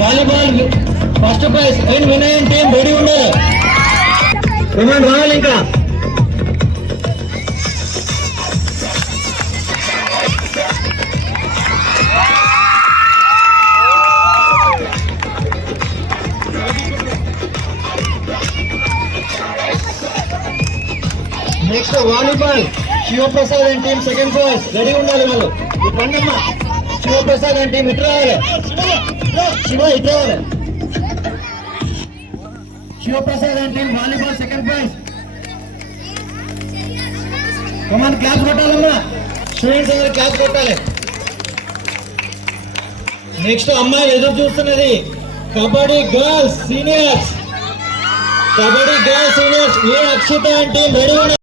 Volleyball first prize and Vinayan team ready ఉన్నారు. Command రావాలి ఇంకా. Next volleyball Shivaprasad and team second prize ready ఉండాలి. వాళ్ళు పండమ్మ శివప్రసాద్ అండ్ టీం ఇటు రావాలి. శివ ఇటు రావాలి. Shivaprasad and team volleyball second prize. కమాండ్ క్లాస్ కొట్టాలమ్మా. స్టూడెంట్స్ అందరూ క్లాస్ కొట్టాలి. నెక్స్ట్ అమ్మాయి ఎదురు చూస్తున్నది kabaddi girls seniors. Kabaddi girls seniors A Akshita and team ready